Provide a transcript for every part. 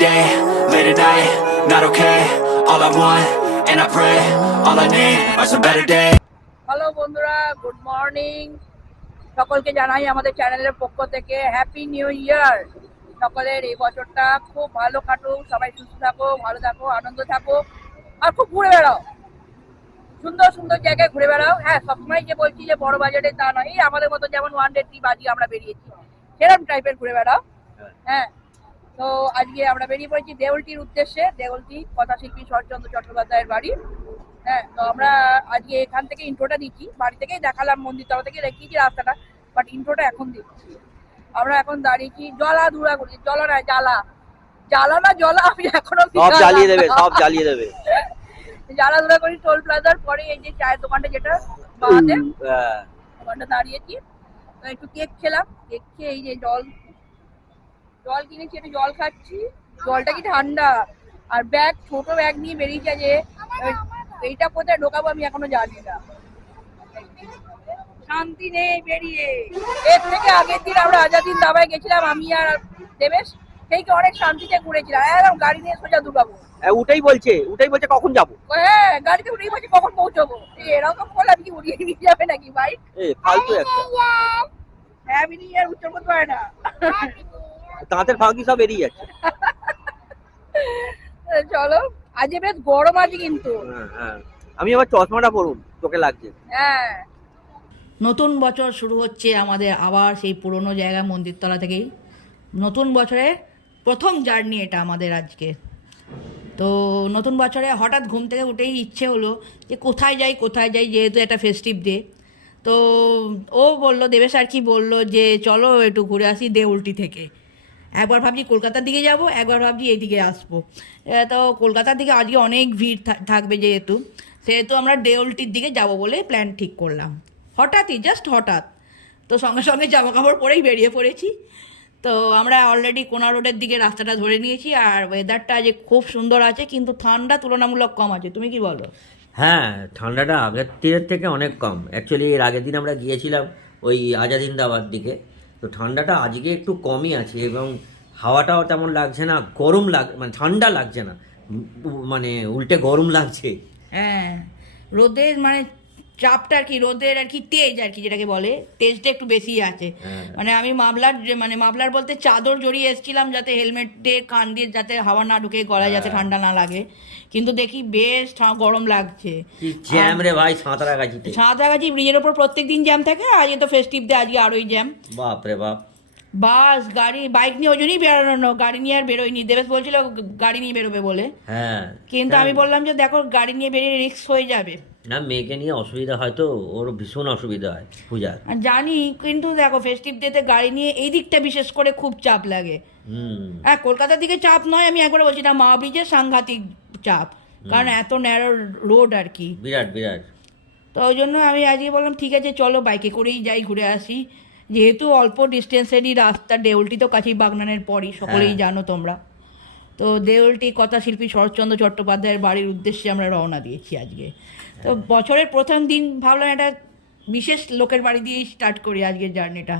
day, late at night, not okay. All I want, and I pray, all I need are some better days. Hello বন্ধুরা, good morning. সকলকে জানাই আমাদের চ্যানেলের পক্ষ থেকে happy new year. সকলের এই বছরটা খুব ভালো কাটুক, সবাই সুস্থ থাকো, ভালো থাকো, আনন্দ থাকো, আর খুব ঘুরে বেড়াও, সুন্দর সুন্দর জায়গায় ঘুরে বেড়াও। হ্যাঁ, সবসময় যে বলছি যে বড় বাজেটে তা নয়, এই আমাদের মতো যেমন ওয়ান ডে ট্রিপ আজকে আমরা বেরিয়েছি সেরকম টাইপের ঘুরে বেড়াও। হ্যাঁ, তো আজকে আমরা বেরিয়ে পড়েছি দেউলটির উদ্দেশ্যে। দেউলটি কথাশিল্পী শরৎচন্দ্র চট্টোপাধ্যায়ের বাড়ি। হ্যাঁ, তো আমরা আজকে এখান থেকে ইন্ট্রোটা দিচ্ছি, বাড়ি থেকেই দেখালাম, মন্দিরতলা থেকে দেখিয়েছি রাস্তাটা, বাট ইন্ট্রোটা এখন দিচ্ছি। আমরা এখন দাঁড়িয়েছি জলাধুরা করি, জল না জ্বালা, জ্বালা না জলা, আমি এখনো সব জ্বালিয়ে দেবে, সব জ্বালিয়ে দেবে। জ্বালাধুরা করি টোল প্লাজার পরে এই যে চায়ের দোকানটা যেটা বাঁধে দোকানটা দাঁড়িয়েছি। একটু কেক খেলাম, কেক খেয়ে এই যে জল কিনেছি, একটু জল খাচ্ছি। জলটা কি ঠান্ডা, আর ব্যাগ, ছোট ব্যাগ নিয়ে বেরিয়েছে যে এইটা কোথায় ঢোকাবো আমি এখনো জানি না। শান্তি নেই বেরিয়ে। এর থেকে আগের দিন আমরা আজাদিন দাবায় গেছিলাম, আমি আর দেবেশ, সেই অনেক শান্তিতে ঘুরেছিলাম। একদম গাড়ি নিয়ে সোজা দুর্গাপুর। ওটাই বলছে কখন যাবো। হ্যাঁ, গাড়িতে উঠেই বলছে কখন পৌঁছবো। এরকম করলে আমি কি উড়িয়ে নিয়ে যাবে নাকি ভাই? ফালতু একটা। হ্যাঁ, আমি নিয়ে আর উচ্চারণ করতে পারে না, দাঁতের ফাঁকি সব বেরিয়ে যাচ্ছে। চলো, আজ বেশ গরম আছে কিন্তু। আমি আবার চশমাটা পরুন, চোখে লাগছে। হ্যাঁ, নতুন বছর শুরু হচ্ছে আমাদের আবার সেই পুরনো জায়গা মন্দিরতলা থেকেই। নতুন বছরে প্রথম জার্নি এটা আমাদের আজকে। তো নতুন বছরে হঠাৎ ঘুম থেকে উঠেই ইচ্ছে হলো যে কোথায় যাই, যেহেতু একটা ফেস্টিভ ডে। তো ও বললো, দেবেশ আর কি বললো যে চলো একটু ঘুরে আসি দেউলটি থেকে। একবার ভাবছি কলকাতার দিকে যাব, একবার ভাবছি এইদিকে আসবো। তো কলকাতার দিকে আজকে অনেক ভিড় থাকবে, সেহেতু আমরা দেউলটির দিকে যাব বলে প্ল্যান ঠিক করলাম। জাস্ট হঠাৎ তো সঙ্গে সঙ্গে জামা কাপড় পরেই বেরিয়ে পড়েছি। তো আমরা অলরেডি কোনা রোডের দিকে রাস্তাটা ধরে নিয়েছি, আর ওয়েদারটা যে খুব সুন্দর আছে, কিন্তু ঠান্ডা তুলনামূলক কম আছে। তুমি কি বলো? হ্যাঁ, ঠান্ডাটা আগের দিনের থেকে অনেক কম। অ্যাকচুয়ালি এর আগের দিন আমরা গিয়েছিলাম ওই আজাদিন্দাবাদ দিকে, তো ঠান্ডাটা আজকে একটু কমই আছে এবং হাওয়াটাও তেমন লাগছে না, মানে ঠান্ডা লাগছে না, মানে উল্টে গরম লাগছে। হ্যাঁ, রোদের মানে চাপটা আর কি, রোদের আর কি তেজ আর কি, যেটাকে বলে তেজটা একটু বেশি আছে। মানে আমি মাফলার বলতে চাদর জড়িয়ে এসেছিলাম, যাতে হেলমেট দিয়ে কান দিয়ে যাতে হাওয়া না ঢুকে, গলায় যাতে ঠান্ডা না লাগে, কিন্তু দেখি বেশ গরম লাগছে। জ্যাম রে ভাই, সাঁতরাগাছি ব্রিজের ওপর প্রত্যেক দিন জ্যাম থাকে, আজকে তো ফেস্টিভ ডে, আজকে আরোই জ্যাম। বাপরে বাপ। বাস গাড়ি বাইক নিয়ে ওই জন্যই বেরোনো, গাড়ি নিয়ে আর বেরোয়নি। দেবেশ বলছিল গাড়ি নিয়ে বেরোবে বলে, হ্যাঁ, কিন্তু আমি বললাম যে দেখো গাড়ি নিয়ে বেরিয়ে রিস্ক হয়ে যাবে না, মেয়েকে নিয়ে অসুবিধা হয়, তো ওর ভীষণ অসুবিধা হয় পূজার। জানি, কিন্তু দেখো ফেস্টিভ ডেতে গাড়ি নিয়ে এই দিকটা বিশেষ করে খুব চাপ লাগে। হ্যাঁ, কলকাতার দিকে চাপ নয়, আমি একবার বলছি না, মা ব্রিজের সাংঘাতিক চাপ, কারণ এত ন্যারো রোড আর কি, বিরাট। তো ওই জন্য আমি আজকে বললাম ঠিক আছে চলো বাইকে করেই যাই, ঘুরে আসি, যেহেতু অল্প ডিস্টেন্সেরই রাস্তা। দেউলটি তো কাছেই, বাগনানের পরই, সকলেই জানো তোমরা। তো দেউলটি কথাশিল্পী শরৎচন্দ্র চট্টোপাধ্যায়ের বাড়ির উদ্দেশ্যে আমরা রওনা দিয়েছি আজকে। তো বছরের প্রথম দিন ভাবলাম একটা বিশেষ লোকের বাড়ি দিয়েই স্টার্ট করি আজকের জার্নিটা।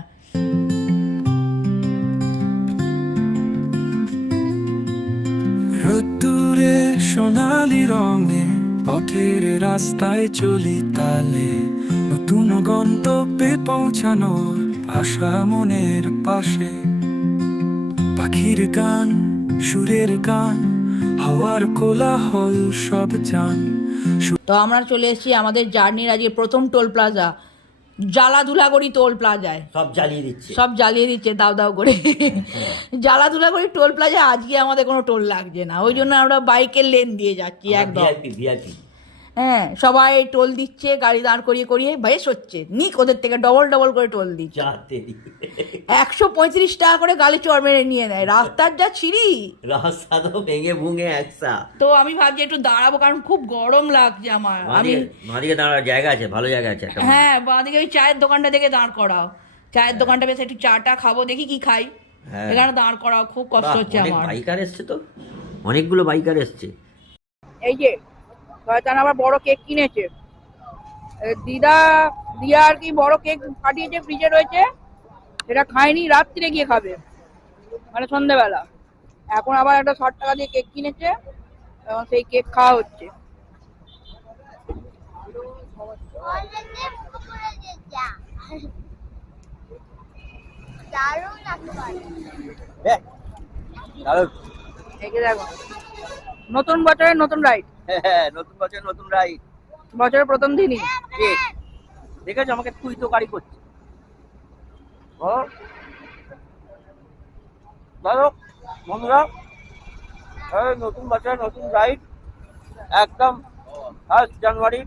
রোদ্দুরে সোনালি রঙে পথের রাস্তায় চলি তালে, নতুন গন্তব্যে পৌঁছানোর আশা মনের পাশে। পাখির গান, সুরের গান, হাওয়ার কোলাহল সব জান। তো আমরা চলে এসেছি আমাদের জার্নির আজকে প্রথম টোল প্লাজা, জ্বালাধুলাগড়ি টোল প্লাজায়। সব জ্বালিয়ে দিচ্ছে দাও দাও করে। জ্বালাধুলাগড়ি টোল প্লাজা আজকে আমাদের কোনো টোল লাগছে না, ওই জন্য আমরা বাইকের লেন দিয়ে যাচ্ছি একদম। ভিআইপি। হ্যাঁ, সবাই টোল দিচ্ছে, গাড়ি দাঁড় করিয়ে বেশ হচ্ছে, নিক ওদের থেকে ডবল করে টোল দিচ্ছে। 135 টাকা করে গাড়ি চড় মেরে নিয়ে নেয়, রাস্তার যা ছিঁড়ি, রাস্তা তো ভেঙে ভুঙে একসা। তো আমি ভাবছি একটু দাঁড়াবো, কারণ খুব গরম লাগছে আমার। বাঁদিকে দাঁড়ার জায়গা আছে, ভালো জায়গা আছে। হ্যাঁ, বাঁদিকে ওই চায়ের দোকানটা দেখে দাঁড় করাও, চায়ের দোকানটা বেশ একটু চাটা খাবো, দেখি কি খাই, এখানে দাঁড় করাও, খুব কষ্ট হচ্ছে আমার। বাইকার এসছে তো, অনেকগুলো বাইকার এসছে। এই যে শয়তান আবার বড় কেক কিনেছে, দিয়া আর কি বড় কেক ফাটিয়েছে, ফ্রিজে রয়েছে, সেটা খায়নি, রাত্রিরে গিয়ে খাবে, মানে সন্ধ্যেবেলা। এখন আবার একটা 60 টাকা দিয়ে কেক কিনেছে এবং সেই কেক খাওয়া হচ্ছে। এই যে দেখো নতুন বছরের নতুন রাইড, হ্যাঁ, নতুন বছর নতুন রাইড। বছরের প্রথম দিনই। কেক দেখেছো আমাকে তুই তো গাড়ি করছে। ও ধরো বন্ধুরা, এই নতুন বছর নতুন রাইড, একদম 1 জানুয়ারি।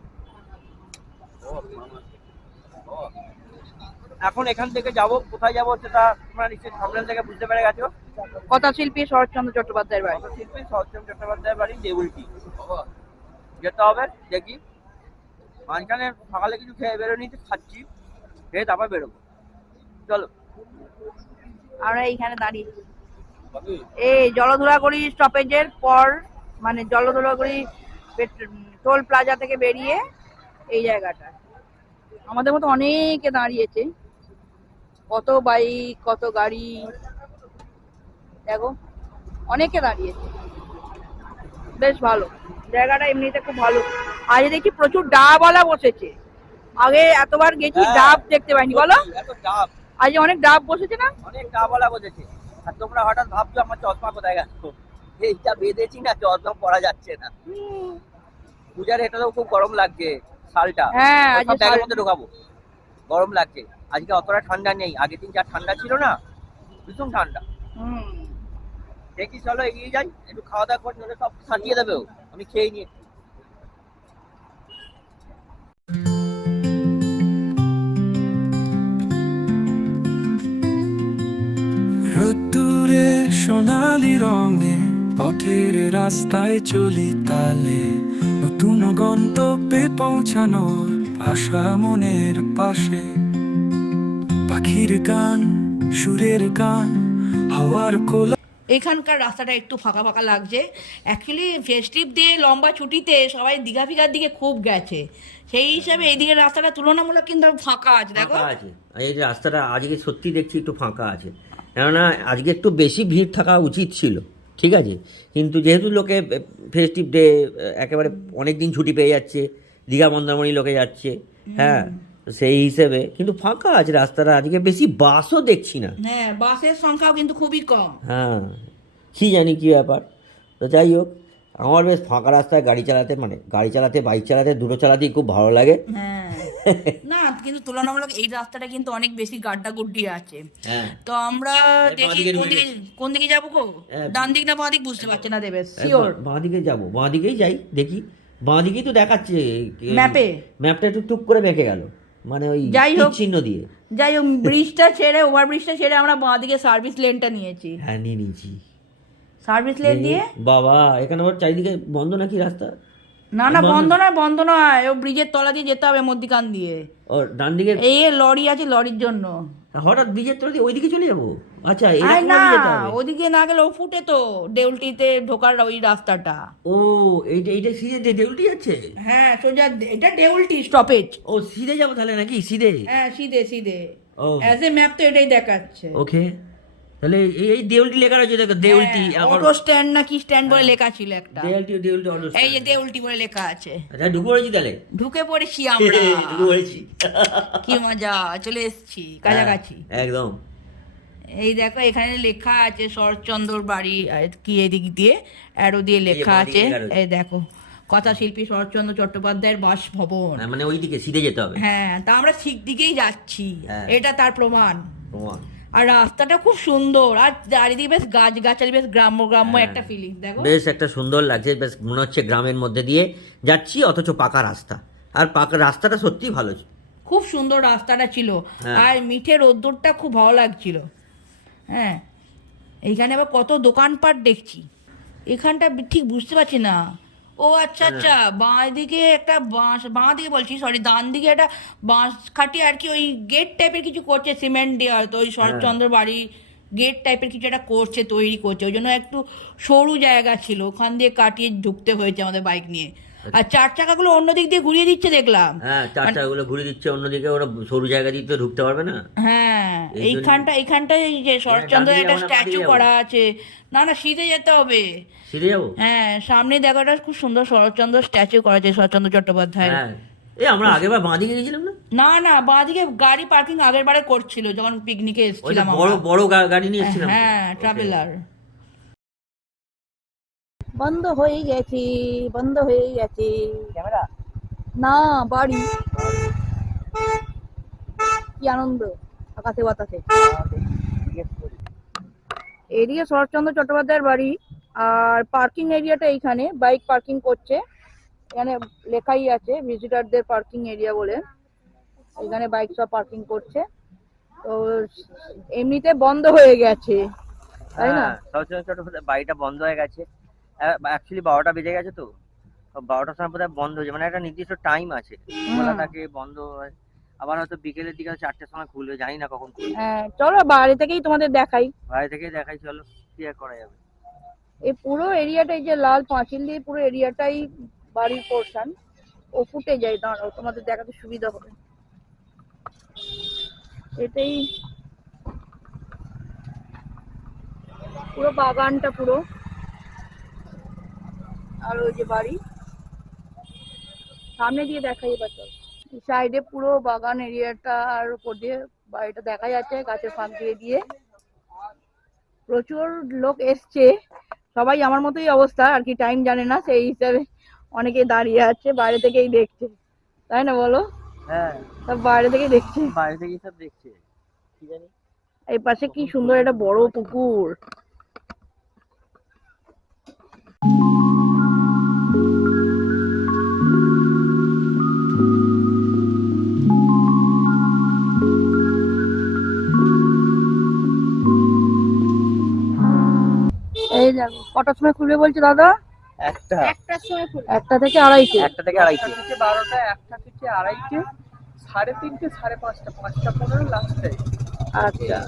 এখন এখান থেকে যাব, কোথায় যাব সেটা তোমরা নিশ্চয়ই সামনে থেকে বুঝতে পেরে গেছো। কথা শিল্পী শরৎচন্দ্র চট্টোপাধ্যায়ের বাড়ি। শিল্পী শরৎচন্দ্র চট্টোপাধ্যায়ের বাড়ি দেউলটি যেতে হবে। দেখি মাঝখানে সকালে কিছু খেয়ে বেরোনি, খাচ্ছি, খেয়ে তারপর বেরোবো। চলো। আমরা এইখানে দাঁড়িয়ে এই জলধুরাগড়ি স্টপেজের পর, মানে জলধুরাগড়ি টোল প্লাজা থেকে বেরিয়ে এই জায়গাটা আমাদের মতো অনেকে দাঁড়িয়েছে, কত বাইক কত গাড়ি, দেখো অনেকে দাঁড়িয়েছে, বেশ ভালো জায়গাটা, এমনিতে খুব ভালো। আজ দেখি প্রচুর ডাবওয়ালা বসেছে, আগে এতবার গেছি ডাব দেখতে পাইনি, বলো এত ডাব, আজ অনেক ডাব বসেছে না? অনেক ডাবওয়ালা বসেছে। আর তোমরা হঠাৎ ভাবছো আমার চশমা কোথায় গেল, এইটা বেঁধেছি না, চশমা পরা যাচ্ছে না। পূজার এটাতেও খুব গরম লাগছে, শালটা হ্যাঁ, সব আজকে ব্যাগের শাল- মধ্যে ঢোকাবো, গরম লাগছে। আজকে অতটা ঠান্ডা নেই, আগের দিন যা ঠান্ডা ছিল না, ভীষণ ঠান্ডা। হুম, দেখি চলো এগিয়ে যাই, একটু খাওয়া দাওয়া করে নইলে সব সাজিয়ে দেবে ও, আমি খেয়ে নিয়ে। রোদ্দুরে সোনালি রঙে পথের রাস্তায় চলি তালে, নতুন গন্তব্যে পৌঁছানোর আশা মনের পাশে। পাখির গান, সুরের গান, হাওয়ার কোলা। এখানকার রাস্তাটা একটু ফাঁকা ফাঁকা লাগছে। অ্যাকচুয়ালি ফেস্টিভ দিয়ে লম্বা ছুটিতে সবাই দীঘা ফিঘার দিকে খুব গেছে, সেই হিসাবে এইদিকে রাস্তাটা তুলনামূলক কিন্তু ফাঁকা আছে। দেখো ফাঁকা আছে, আর এই যে রাস্তাটা আজকে সত্যি দেখছি একটু ফাঁকা আছে, কেননা আজকে একটু বেশি ভিড় থাকা উচিত ছিল, ঠিক আছে, কিন্তু যেহেতু লোকে ফেস্টিভ ডে একেবারে অনেক দিন ছুটি পেয়ে যাচ্ছে, দীঘা মন্দারমণি লোকে যাচ্ছে, হ্যাঁ, সেই হিসেবে কিন্তু ফাঁকা আছে রাস্তাটা আজকে, বেশি বাসও দেখছি না। হ্যাঁ, বাসের সংখ্যাও কিন্তু খুবই কম। হ্যাঁ, কী জানি কী ব্যাপার। তো যাই হোক, আমার বেশ ফাঁকা রাস্তায় গাড়ি চালাতে, মানে গাড়ি চালাতে, বাইক চালাতে, দুটো চালাতেই খুব ভালো লাগে। হ্যাঁ, না কিন্তু তুলনামূলক এই রাস্তাটা কিন্তু অনেক বেশি গাড্ডা গুড্ডি আছে। হ্যাঁ, তো আমরা দেখি বাঁদিকে কোন ঢুকে দিকে কোন দিকে যাবো গো, হ্যাঁ। ডান দিক না বাঁ দিক বুঝতে পারছে না দেবে শিওর। বাঁ দিকে যাবো, বাঁ দিকেই যাই, দেখি বাঁ দিকেই তো দেখাচ্ছে ম্যাপে। ম্যাপটা একটু টুক করে বেঁকে গেল, মানে ওই যাই হোক। তীর চিহ্ন দিয়ে। যাই হোক, ব্রিজটা ছেড়ে, ওভার ব্রিজটা ছেড়ে আমরা বাঁ দিকে সার্ভিস লেনটা নিয়েছি। হ্যাঁ, নিয়ে নিয়েছি। সার্ভিস লেন দিয়ে বাবা, এখানে আবার চারিদিকে বন্ধ নাকি রাস্তা? না না, বন্ধ নয়, বন্ধ নয়, ও ব্রিজের তলা দিয়ে যেতে হবে মধ্যিখান দিয়ে। ও ডান দিকে এই লরি আছে, লরির জন্য। হঠাৎ ব্রিজের তলা দিয়ে ওইদিকে চলে যাবো? আচ্ছা, আরে এরকম না, ভাবে যেতে হবে? ওদিকে না গেলে ও ফুটে তো দেউলটিতে ঢোকার ওই রাস্তাটা। ও, এইটা এইটা সিধে দেউলটি যাচ্ছে? হ্যাঁ, সোজা এটা দেউলটি স্টপেজ। ও, সিধে যাবো তাহলে নাকি? সিধে? হ্যাঁ, সিধে সিধে। ও, অ্যাজ এ ম্যাপ তো এটাই দেখাচ্ছে। ওকে, তাহলে এই দেউলটি লেখা রয়েছে, দেখো দেউলটি। আবার অটো স্ট্যান্ড না কি স্ট্যান্ড বলে লেখা ছিল একটা। দেউলটি দেউলটি অটো এই যে দেউলটি বলে লেখা আছে। আচ্ছা, ঢুকে পড়েছি তাহলে। ঢুকে পড়েছি আমরা। ঢুকে পড়েছি। কি মজা, চলে এসেছি কাছাকাছি। হ্যাঁ, একদম। এই দেখো এখানে লেখা আছে শরৎচন্দ্রর বাড়ি, আর কি এদিক দিয়ে অ্যারো দিয়ে লেখা বাঁ দিকে আছে। লেখা রয়েছে। এই দেখো, কথা শিল্পী শরৎচন্দ্র চট্টোপাধ্যায়ের বাসভবন। হ্যাঁ, মানে ওইদিকে সিধে যেতে হবে। হ্যাঁ, তা আমরা ঠিক দিকেই যাচ্ছি, হ্যাঁ। এটা তার প্রমাণ। তোমার আর রাস্তাটা খুব সুন্দর, আর চারিদিকে বেশ গাছ গাছালি, বেশ গ্রাম্য গ্রাম্য হ্যাঁ। একটা ফিলিং। দেখো বেশ একটা সুন্দর লাগছে, বেশ মনে হচ্ছে গ্রামের মধ্যে দিয়ে যাচ্ছি, অথচ পাকা রাস্তা। আর পাকা রাস্তাটা সত্যিই ভালো। খুব সুন্দর রাস্তাটা ছিল, হ্যাঁ। আর মিঠে রোদ্দুরটা খুব ভালো লাগছিল। হ্যাঁ, এইখানে আবার কত দোকানপাট দেখছি, এখানটা ঠিক বুঝতে পারছি না। ও আচ্ছা আচ্ছা, বাঁ দিকে একটা বাঁ দিকে বলছি, সরি, ডান দিকে একটা বাঁশ খাটিয়ে আর কি ওই গেট টাইপের কিছু করছে, সিমেন্ট দিয়ে হয়তো ওই শরৎচন্দ্র বাড়ি গেট টাইপের কিছু একটা করছে, তৈরি করছে, ওই জন্য একটু সরু জায়গা ছিল, ওখান দিয়ে কাটিয়ে ঢুকতে হয়েছে আমাদের বাইক নিয়ে। আর 4 চাকাগুলো অন্য দিক দিয়ে ঘুরিয়ে দিচ্ছে দেখলাম। হ্যাঁ, 4 চাকাগুলো ঘুরে দিচ্ছে অন্যদিকে, ওরা সরু জায়গা দিয়ে তো ঢুকতে পারবে না। হ্যাঁ, এই জন্য- এইখানটায় এই যে শরৎচন্দ্রের ডান দিকে একটা আমরা স্ট্যাচু বাদিকে যাবো? করা আছে। না না, সিধে যেতে হবে। সিঁড়ে যাবো? হ্যাঁ, সামনে দেখো একটা খুব সুন্দর শরৎচন্দ্র স্ট্যাচু করা আছে, শরৎচন্দ্র চট্টোপাধ্যায়। হ্যাঁ, আমরা আগেরবার বাঁদিকে গেছিলাম না? না না, বাঁদিকে গাড়ি পার্কিং আগের বারে করছিল যখন পিকনিকে ওই যে এসেছিলাম বড় আমরা। বড় গাড়ি নিয়ে এসেছিলাম তো। হ্যাঁ, Okay. ট্রাভেলার। বন্ধ হয়ে গেছে, বন্ধ হয়ে গেছে। ক্যামেরা না, বাড়ি। কি আনন্দ আকাশে বাতাসে। এদিকে শরৎচন্দ্র চট্টোপাধ্যায়ের বাড়ি, আর পার্কিং এরিয়াটা এইখানে বাইক পার্কিং করছে। এখানে লেখাই আছে ভিজিটারদের পার্কিং এরিয়া বলে। এখানে বাইক সব পার্কিং করছে। তো এমনিতে বন্ধ হয়ে গেছে, তাই না? শরৎচন্দ্র চট্টোপাধ্যায় বাড়িটা বন্ধ হয়ে গেছে। অ্যাকচুয়ালি 12টা বেজে গেছে তো 12টার সময় বোধহয় বন্ধ হয়েছে, মানে একটা নির্দিষ্ট টাইম আছে খোলা থাকে বন্ধ হয়, আবার হয়তো বিকেলের দিকে 4টের সময় খুলবে, জানি না কখন খুলবে। হ্যাঁ, চলো বাইরে থেকেই তোমাদের দেখাই। বাইরে থেকেই দেখাই, চলো কি আর করা যাবে। এই পুরো এরিয়াটাই যে লাল পাঁচিল দিয়ে পুরো এরিয়াটাই বাড়ির পোর্শন। ও ফুটে যায়, দাঁড়াও তোমাদের দেখাতে সুবিধা হবে। এটাই পুরো বাগানটা পুরো, আর ওই যে বাড়ি সামনে দিয়ে দেখাই। এবার সাইডে পুরো বাগান এরিয়াটা, আর উপর দিয়ে বাড়িটা দেখা যাচ্ছে গাছের ফাঁক দিয়ে দিয়ে। প্রচুর লোক এসছে, সবাই আমার মতোই অবস্থা আর কি, টাইম জানে না সেই হিসাবে অনেকে দাঁড়িয়ে আছে বাইরে থেকেই দেখছে, তাই না বলো? হ্যাঁ, সব বাইরে থেকেই দেখছে। বাইরে থেকেই সব দেখছে, কি জানি। এই পাশে কি সুন্দর একটা বড় পুকুর। এই দেখো কটার সময় খুলবে বলছে দাদা? একটা সময় খুলবে, 1টা থেকে 2:30। 1টা থেকে 2:30। 12টা, 1টা থেকে 2:30, 3:30, 5:30, 5:15 লাস্ট টাইম। আচ্ছা,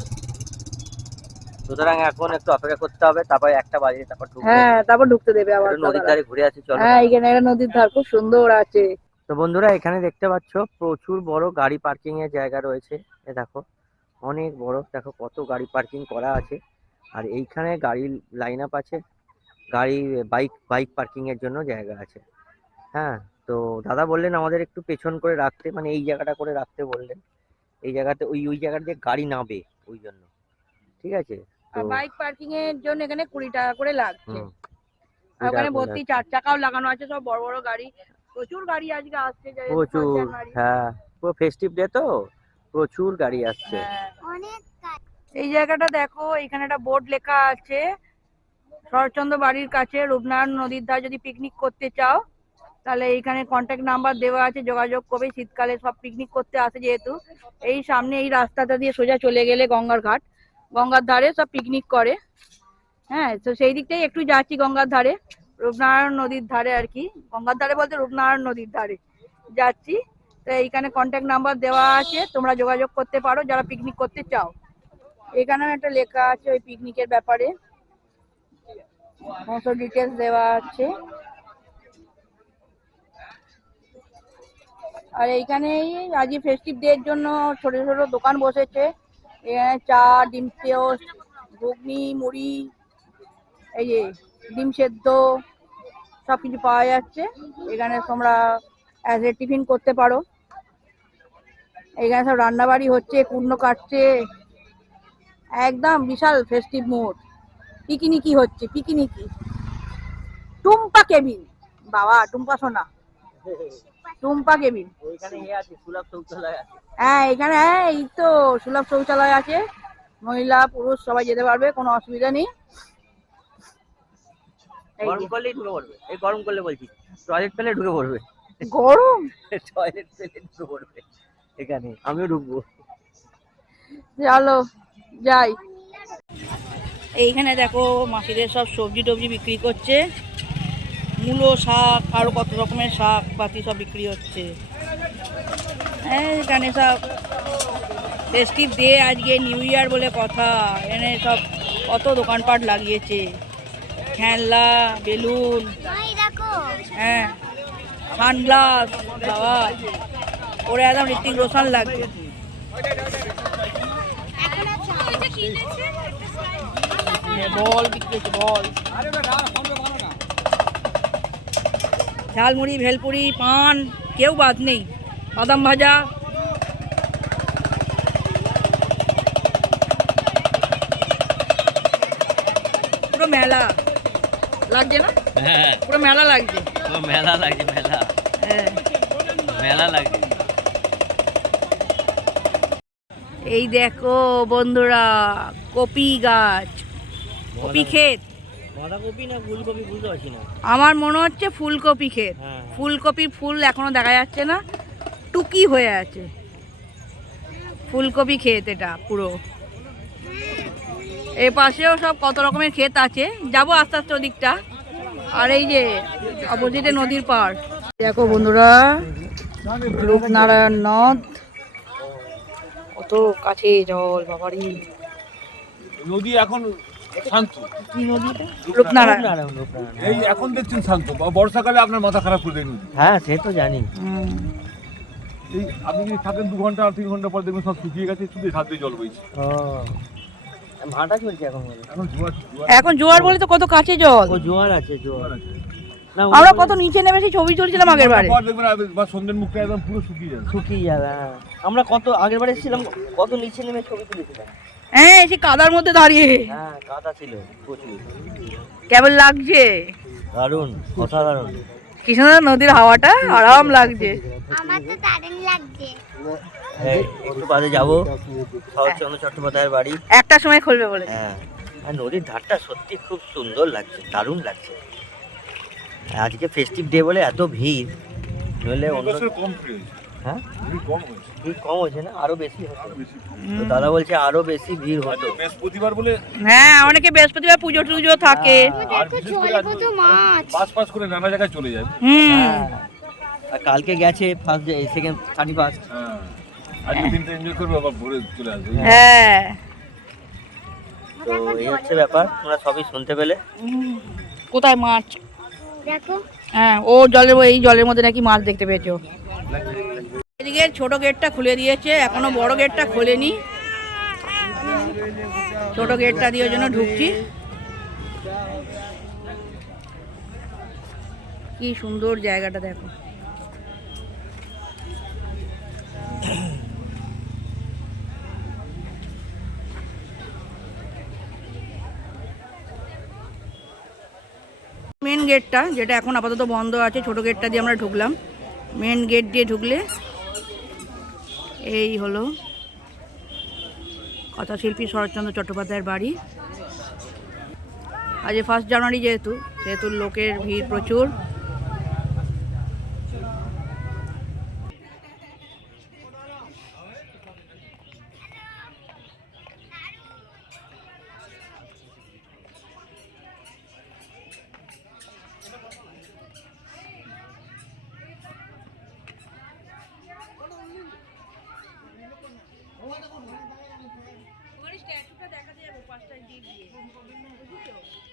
সুতরাং এখন একটু অপেক্ষা করতে হবে, তারপরে 1টা বাজে, তারপর ঢুকবো। হ্যাঁ তারপর ঢুকতে দেবে আবার। একটু নদীর ধারে ঘুরে আসি, চলো। হ্যাঁ, এখানে একটা নদীর ধার খুব সুন্দর আছে। তো বন্ধুরা, এখানে দেখতে পাচ্ছ প্রচুর বড় গাড়ি পার্কিং এর জায়গা রয়েছে। এ দেখো অনেক বড়, দেখো কত গাড়ি পার্কিং করা আছে। আর এইখানে গাড়ির লাইন আপ আছে, গাড়ি বাইক পার্কিং এর জন্য জায়গা আছে। হ্যাঁ, তো দাদা বললেন আমাদের একটু পেছন করে রাখতে, মানে এই জায়গাটা করে রাখতে বললেন। এই জায়গাতে ওই জায়গাটা দিয়ে গাড়ি নামবে ওই জন্য, ঠিক আছে? তো আর বাইক পার্কিং এর জন্য এখানে 20 টাকা করে লাগছে। হুম, আর ওখানে এটা ভর্তি 4 চাকাও লাগানো আছে, সব বড় বড় গাড়ি। প্রচুর গাড়ি আজকে আসছে, যেহেতু প্রচুর, 5 জানুয়ারি। হ্যাঁ পুরো ফেস্টিভ ডে তো প্রচুর গাড়ি আসছে। হ্যাঁ। এই জায়গাটা দেখো, এখানে একটা বোর্ড লেখা আছে শরৎচন্দ্র বাড়ির কাছে রূপনারায়ণ নদীর ধার। যদি পিকনিক করতে চাও তাহলে এইখানে কন্ট্যাক্ট নাম্বার দেওয়া আছে, যোগাযোগ করবে। শীতকালে সব পিকনিক করতে আসে যেহেতু। এই সামনে এই রাস্তাটা দিয়ে সোজা চলে গেলে গঙ্গার ঘাট, গঙ্গার ধারে সব পিকনিক করে। হ্যাঁ, তো সেই দিকটাই একটু যাচ্ছি গঙ্গার ধারে, রূপনারায়ণ নদীর ধারে আর কি। গঙ্গার ধারে বলতে রূপনারায়ণ নদীর ধারে যাচ্ছি। তো এইখানে কন্ট্যাক্ট নাম্বার দেওয়া আছে, তোমরা যোগাযোগ করতে পারো যারা পিকনিক করতে চাও। এখানেও একটা লেখা আছে ওই পিকনিকের ব্যাপারে, সমস্ত ডিটেলস দেওয়া আছে। আর এইখানেই আজকে ফেস্টিভ ডে এর জন্য ছোট ছোট দোকান বসেছে। এখানে চা, ডিম টোস্ট, ঘুগনি, মুড়ি, এই যে ডিম সেদ্ধ সব কিছু পাওয়া যাচ্ছে। এখানে তোমরা অ্যাজ এ টিফিন করতে পারো। এখানে সব রান্নাবাড়ি হচ্ছে, কুর্নো কাটছে, একদম বিশাল ফেস্টিভ মুড। পিকনিকি হচ্ছে, পিকনিকি। টুম্পা কেবিন, বাবা টুম্পা সোনা, টুম্পা কেবিন। ওইখানে আছে সুলভ শৌচালয় আছে। হ্যাঁ এখানে, হ্যাঁ এই তো সুলভ শৌচালয় আছে, মহিলা পুরুষ সবাই যেতে পারবে, কোনো অসুবিধা নেই। এই গরম যে, করলেই ঢুকে পড়বে, এই গরম করলে বলছি, টয়লেট পেলে ঢুকে পড়বে, গরম। টয়লেট পেলে ঢুকে পড়বে এখানে, আমিও ঢুকবো। চলো যাই। এইখানে দেখো মাসিদের সব সবজি টবজি বিক্রি করছে, মূলো, শাক, আরও কত রকমের শাক পাতি সব বিক্রি হচ্ছে। এখানে সব ফেস্টিভ ডে, আজকে নিউ ইয়ার বলে কথা। এখানে সব কত দোকানপাট লাগিয়েছে, খেলনা, বেলুন। হ্যাঁ, সানগ্লাস বাবা, ওরে একদম ঋত্বিক রোশন লাগছে। বল বিক্রি হচ্ছে, বল, ঝালমুড়ি, ভেলপুরি, পান, কেউ বাদ নেই, বাদাম ভাজা। পুরো মেলা লাগছে না? হ্যাঁ, পুরো মেলা লাগছে। মেলা লাগছে, মেলা হ্যাঁ, মেলা লাগছে। এই দেখো বন্ধুরা, কপি গাছ, কপি ক্ষেত। বাঁধাকপি না ফুলকপি বুঝতে পারছি না। আমার মনে হচ্ছে ফুলকপি ক্ষেত। হ্যাঁ। ফুলকপির ফুল এখনো দেখা যাচ্ছে না, টুকি হয়ে আছে। ফুলকপি ক্ষেত এটা পুরো। এ পাশেও সব কত রকমের ক্ষেত আছে, যাবো আস্তে আস্তে ওদিকটা। আর এই যে অপোজিটে নদীর পাড়, দেখো বন্ধুরা, রূপনারায়ণ নদ, কত কাছে জল, বাবারি। নদী এখন শান্ত। কি নদীটা? রূপনারায়ণ। এই এখন দেখছেন শান্ত, বর্ষাকালে আপনার মাথা খারাপ করে দেয় নদী। হ্যাঁ সে তো জানি। এই আপনি যদি থাকেন 2 ঘন্টা আর 3 ঘন্টা পর দেখবেন সব শুকিয়ে গেছে, শুধু হাত দিয়ে জল বইছে। ভাটা চলছে এখন। এখন জোয়ার এখন জোয়ার বলে তো কত কাছে জল। ও জোয়ার আছে, জোয়ার আছে। আমরা কত নিচে নেমে সেই ছবি তুলছিলাম আগের বারে। পর দেখবেন বা সন্ধ্যের মুখটা একদম পুরো শুকিয়ে যাবে। শুকিয়ে যাবে। হ্যাঁ, আমরা কত আগের বারে এসেছিলাম, কত নিচে নেমে ছবি তুলেছিলাম। হ্যাঁ, সে কাদার মধ্যে দাঁড়িয়ে। হ্যাঁ, কাদা ছিল প্রচুর। কেমন লাগছে? দারুণ, অসাধারণ। কি সুন্দর নদীর হাওয়াটা, আরাম লাগছে। আমার তো দারুণ লাগছে। এই একটু বাদে যাবো শরৎচন্দ্র চট্টোপাধ্যায়ের বাড়ি। একটা সময় খুলবে বলে। হ্যাঁ, আর নদীর ধারটা সত্যি খুব সুন্দর লাগছে, দারুণ লাগছে। আজকে ফেস্টিভ ডে বলে এত ভিড়, নইলে অন্য বছর কম ভিড় হয়েছে। হ্যাঁ ভিড় কম হয়েছে, ভিড় কম হয়েছে না, আরো বেশি হতো। আরো বেশি কম। তো দাদা বলছে আরো বেশি ভিড় হতো। বৃহস্পতিবার বলে হ্যাঁ, অনেকে বৃহস্পতিবার পুজো টুজো থাকে। আর দেখো বিশেষ করে জলে কত মাছ। পাস করে নানা জায়গায় চলে যায়। হুম, আর কালকে গেছে ফার্স্ট ডে, সেকেন্ড 31। হ্যাঁ, আজকে দিনটা এনজয় করবে, আবার ভোরে চলে আসবে। হ্যাঁ। তো এই হচ্ছে ব্যাপার, তোমরা সবই শুনতে পেলে। কোথায় মাছ? দেখো হ্যাঁ, ও জলের, এই জলের মধ্যে নাকি মাছ দেখতে পেয়েছো। এদিকে ছোট গেটটা খুলে দিয়েছে, এখনো বড় গেটটা খোলেনি। ছোট গেটটা দিয়ে ওই জন্য ঢুকছি। কি সুন্দর জায়গাটা দেখো। মেন গেটটা, যেটা এখন আপাতত বন্ধ আছে, ছোট গেটটা দিয়ে আমরা ঢুকলাম। মেন গেট দিয়ে ঢুকলে এই হলো কথাশিল্পী শরৎচন্দ্র চট্টোপাধ্যায়ের বাড়ি। আজ 1 জানুয়ারি যেহেতু লোকের ভিড় প্রচুর।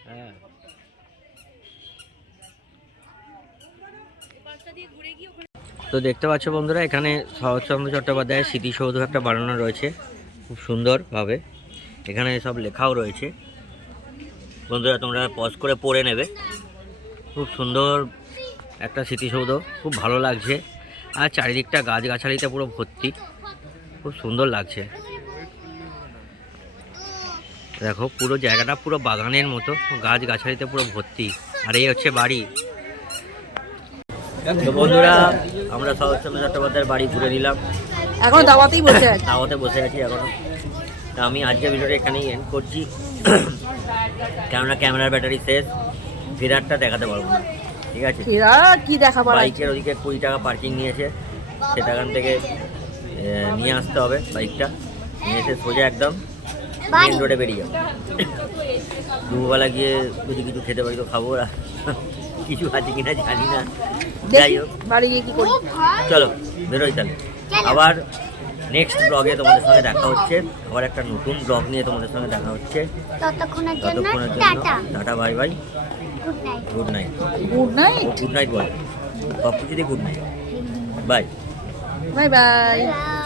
হ্যাঁ, তো দেখতে পাচ্ছ বন্ধুরা, এখানে শরৎচন্দ্র চট্টোপাধ্যায়ের স্মৃতিসৌধ একটা বানানো রয়েছে খুব সুন্দরভাবে। এখানে সব লেখাও রয়েছে, বন্ধুরা তোমরা পজ করে পড়ে নেবে। খুব সুন্দর একটা স্মৃতিসৌধ, খুব ভালো লাগছে। আর চারিদিকটা গাছগাছালিতে পুরো ভর্তি, খুব সুন্দর লাগছে। দেখো পুরো জায়গাটা পুরো বাগানের মতো, গাছগাছালিতে পুরো ভর্তি। আর এই হচ্ছে বাড়ি। তো বন্ধুরা, আমরা শরৎচন্দ্র চট্টোপাধ্যায়ের বাড়ি ঘুরে নিলাম। এখনো দাওয়াতেই বসে আছে। দাওয়াতে বসে আছি এখনো। তা আমি আজকে ভিডিওটা এখানেই এন্ড করছি, কেননা ক্যামেরার ব্যাটারি শেষ, ফেরারটা দেখাতে পারবো না। ঠিক আছে, এরা কি দেখাবার আছে? বাইকের ওদিকে 20 টাকা পার্কিং নিয়েছে, সেটাখান থেকে নিয়ে আসতে হবে বাইকটা। নিয়ে এসে সোজা একদম মেন রোডে বেরিয়ে যাবো। দুপুরবেলা গিয়ে যদি কিছু খেতে পারি তো খাবো, কিছু আছে কিনা জানি না। যাই হোক, বাড়ি গিয়ে কি করি? চলো বেরোই তাহলে। আবার নেক্সট ব্লগে তোমাদের সঙ্গে দেখা হচ্ছে, আবার একটা নতুন ব্লগ নিয়ে তোমাদের সঙ্গে দেখা হচ্ছে। ততক্ষণের জন্য ততক্ষণের জন্য tata, tata, bye bye, good night. Good night. Good night. Good night বল। পাপ্পু যদি good night bye bye bye by.